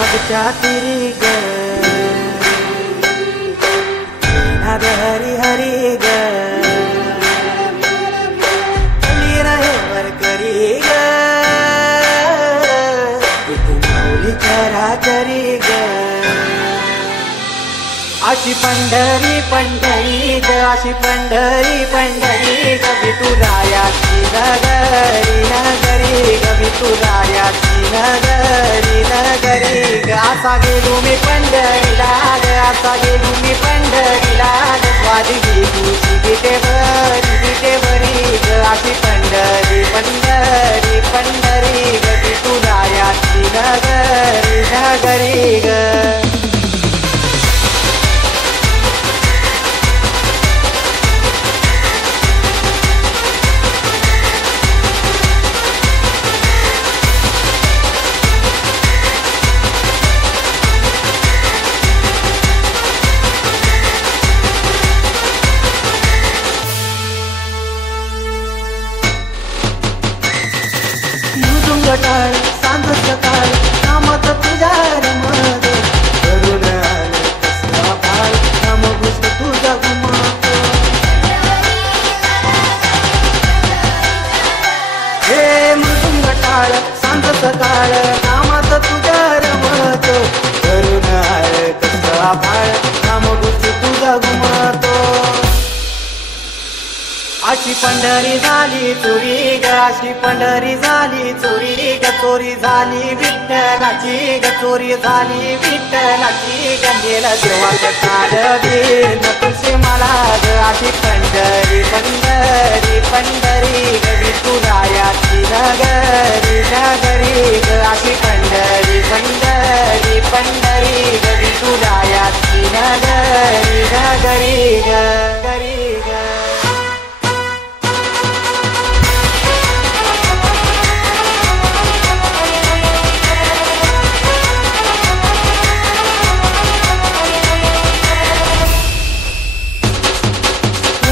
मागच्या तिरी ग नाद हरी हरी ग चली रहे वरकरी ग तू माऊली करा करी ग अशी पंढरी पंढरी ग अशी पंढरी पंढरी ग विठुरायाची नगरी नगरी ग विठुरायाची नगरी नगरी ग असा गेलो मी पंढरीला ग असा गेलो मी पंढरीला ग स्वादी तुझी विटेवरी ग अशी पंढरी पंढरी पंढरी ग विठुरायाची नगरी नगरी ग टाळ सांज सकाळ कामात तुझ्या रमत करून आले कसला बाळ काम घुसत तुझा गुमात हे मृदुंग टाळ सांज सकाळ कामात तुझ्या रमत करून आले कसला बाळ काम घुसत तुझा गुमात अशी पंढरी झाली चोरी ग अशी पंढरी झाली चोरी ग चोरी झाली विठ्ठलाची ग चोरी झाली विठ्ठलाची ग गेला देवाचं काढवीन तुझे मला ग अशी पंढरी पंढरी पंढरी ग विठुरायाची नगरी नगरी ग अशी पंढरी पंढरी पंढरी ग विठुरायाची नगरी नगरी ग नगरी ग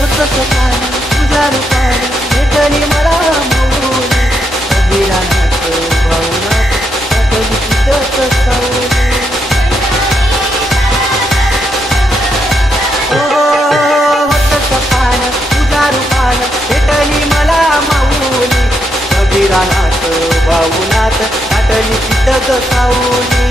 तुझ्या रूपाने भेटली मला माऊली अभिरानात भावनात टाकली तिथंच सावली होत सपान तुझ्या रूपाने भेटली मला माऊली अभिरानात भावनात टाकली तिथंच सावली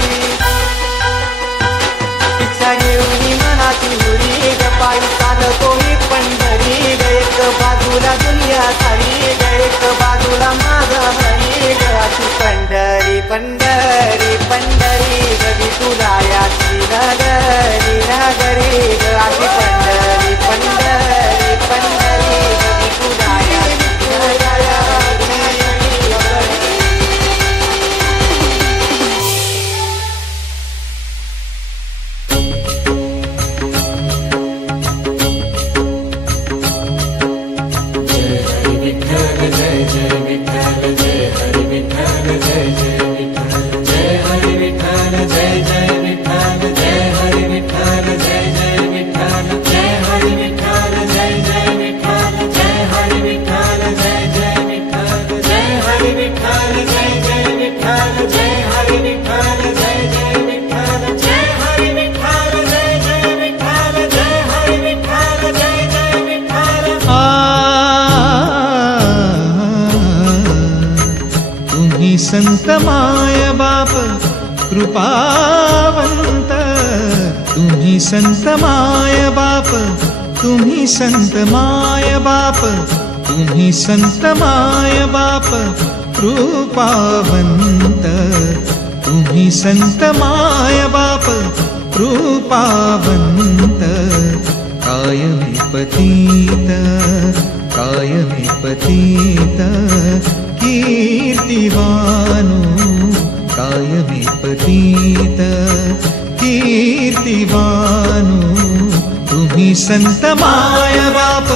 इच्छा घेऊन मनाची हुरी ग पायी चालतो मी पंढरी ग एक बाजूला दुनिया सारी ग एक बाजूला माझा हरी ग अशी पंढरी पंढरी पंढरी ग विठुरायाची नगरी नगरी ग अशी पंढरी पंढरी पंढरी ग विठुरायाची संत माय बाप कृपावंत तुम्ही संत माय बाप तुम्ही संत माय बाप तुम्ही संत माय बाप कृपावंत तुम्ही संत माय बाप कृपावंत कायमी पतित कीर्तिवानो कायमी पतित कीर्तिवानो तुम्ही संत माय बाप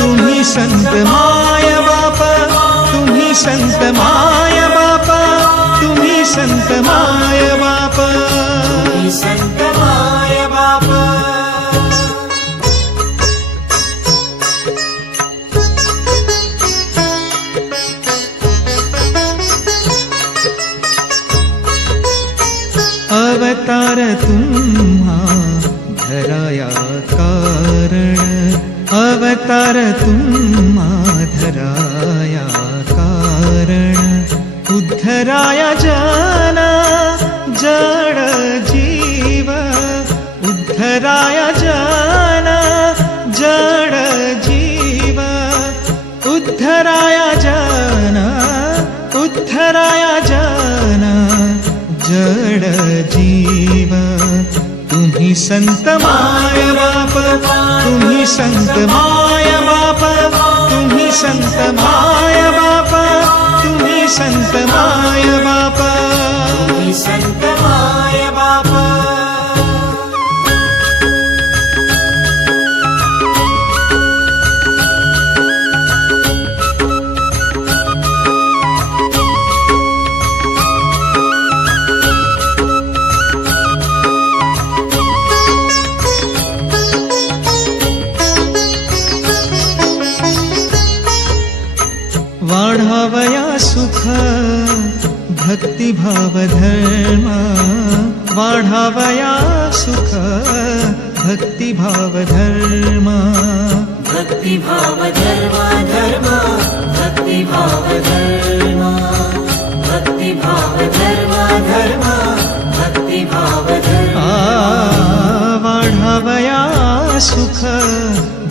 तुम्ही संत माय बाप तुम्ही संत माय बाप तुम्ही संत माय बाप तुम्ही संत माय बाप अवतार तुम्हा धराया कारण, अवतार तुम्हा धराया कारण, उद्धराया जन जड जीव, उद्धराया जन जड जीव, उद्धराया जन, उद्धराया जन जड जीव। तुम्ही संत माय बाप, तुम्ही संत माय बाप, तुम्ही संत माय बाप, तुम्ही संत माय बाप, तुम्ही संत माय बाप। वाढावया सुख भक्तिभाव धर्म, वाढावया सुख भक्तिभाव धर्म, भक्तिभाव धर्म धर्म, भक्तिभाव धर्म, भक्तिभाव धर्म धर्म, भक्तिभाव धर्म। वाढावया सुख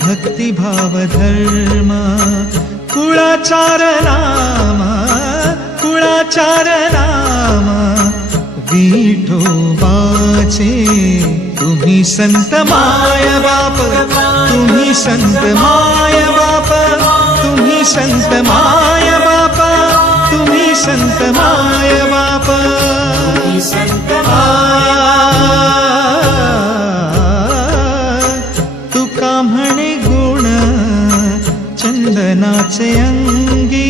भक्तिभाव धर्म, कुळाचार नाम, कुळाचार नाम विठोबाचे। तुम्ही संत माय बाप, तुम्ही संत माय बाप, तुम्ही संत माय बाप, तुम्ही संत माय बाप, तुम्ही संत तुका म्हणे गुण चंदनाचे अंगी,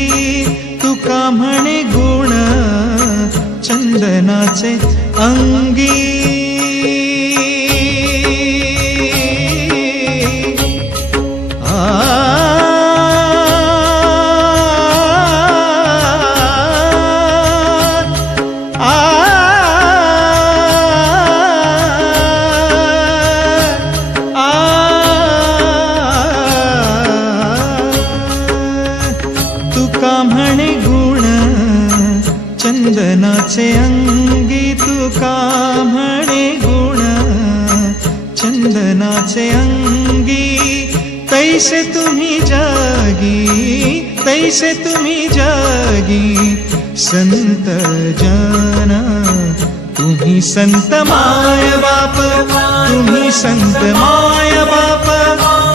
तुका म्हणे गुण चंदनाचे अंगी। चंदनाचे अंगी, तुका म्हणे गुण चंदनाचे अंगी। तैसे तुम्ही जागी, तैसे तुम्ही जागी संत जन। तुम्ही संत माय बाप, तुम्ही संत माय बाप,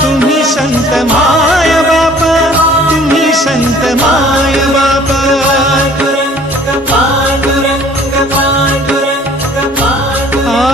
तुम्ही संत माय बाप, तुम्ही संत माय बाप। पांडुरंग पांडुरंग पांडुरंग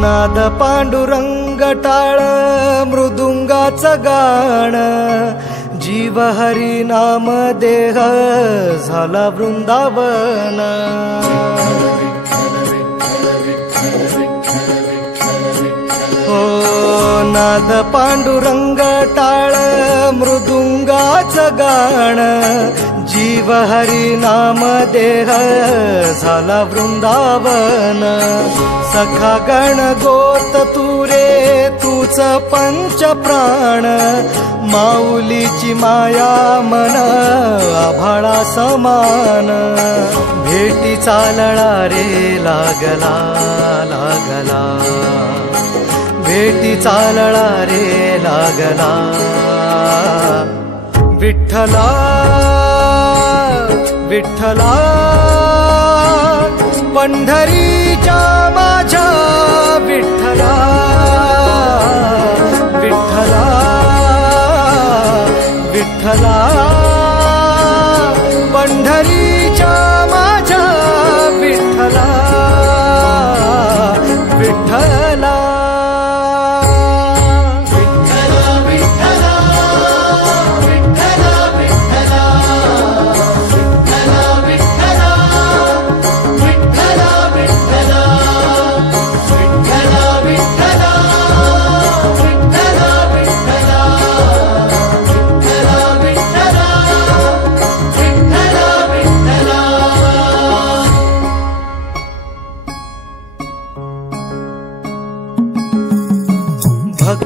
नाद पांडुरंग टाळ मृदुंगाचं गाण, जीव हरी नाम देह झाला वृंदावन। हो नाद पांडुरंग टाळ मृदुंगाचं गाण, जीव हरी नाम देह झाला वृंदावन। सखा गण गोत तुरे तूच पंच प्राण, माऊलीची माया मन आभाळा समान। भेटी चालळा रे लागला लागला, भेटी चालळा रे लागला। विठ्ठला विठ्ठला पंढरीच्या माझ्या विठ्ठला, विठ्ठला विठ्ठला पंढरीच्या माझ्या विठ्ठला,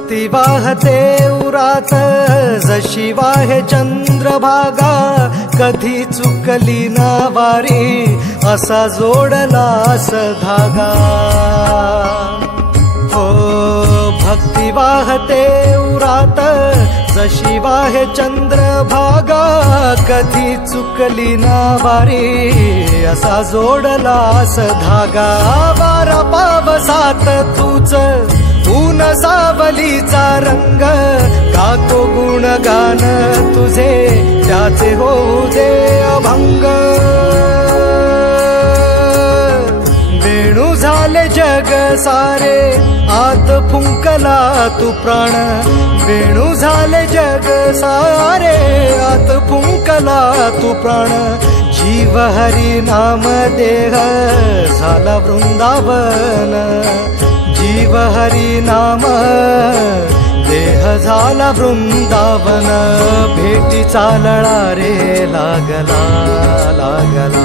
भक्ती वाहते उरात जशी वाहे चंद्रभागा, कधी चुकली ना वारी असा जोडलास धागा. हो भक्ती वाहते उरात जशी वाहे चंद्रभागा, कधी चुकली ना वारी असा जोडलास धागा. वारा पावसात तूच ऊन सावलीचा रंग, गातो गुणगान तुझे त्याचे होऊ दे अभंग. वेणू झाले जग सारे आत फुंकला तू प्राण, वेणू झाले जग सारे आत फुंकला तू प्राण. जीव हरी नाम देह झाला वृंदावन, जीव हरी नाम देह झाला वृंदावन. भेटीचा लळा रे लागला लागला,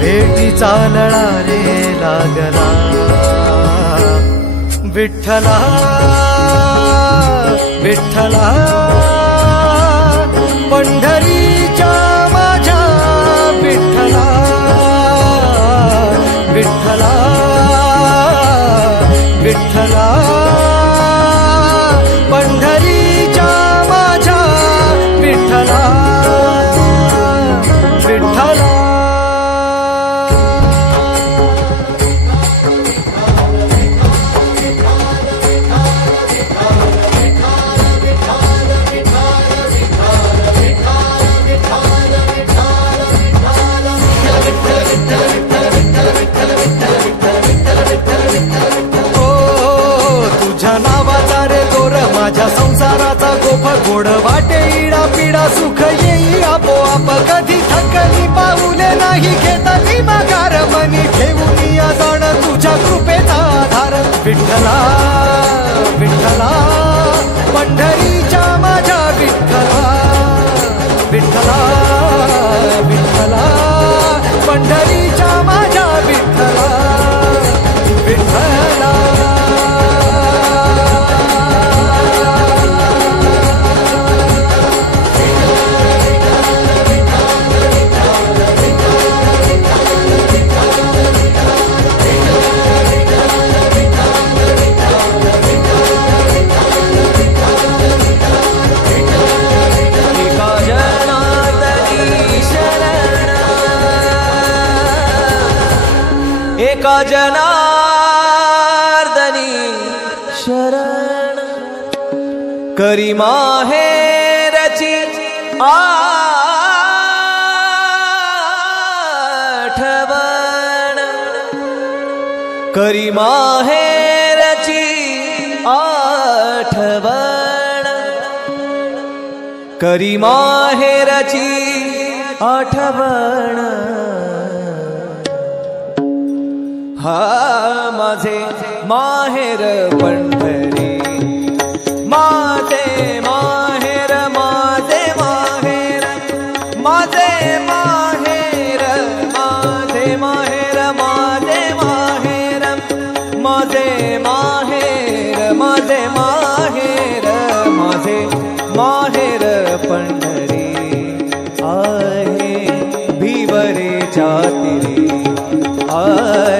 भेटीचा लळा रे लागला. विठ्ठला विठ्ठला पंढरीच्या माझ्या विठ्ठला, विठ्ठला विठ्ठला पंढरीच्या माझ्या विठ्ठला, विठ्ठला. माझ्या संसाराचा गोफ गोड वाटे इडा पिडा, सुख येई आपोआप कधी थकली पाऊले नाही घेतली माघार. मनी ठेवून या जाण तुझ्या कृपेचा आधार. विठ्ठला विठ्ठला पंढरीच्या माझ्या विठ्ठला, विठ्ठला विठ्ठला पंढरीच्या माझ्या विठ्ठला, विठ्ठला. एका जनार्दनी शरण, करी माहेरची आठवण, करी माहेरची आठवण, करी माहेरची आठवण. हा माझे माहेर पंढरी, माझे माहेर, माझे माहेर, माझे माहेर, माझे माहेर, माझे माहेर, माझे माहेर, माझे माहेर, माझे माहेर पंढरी आहे भिवरे जातिरी आहे.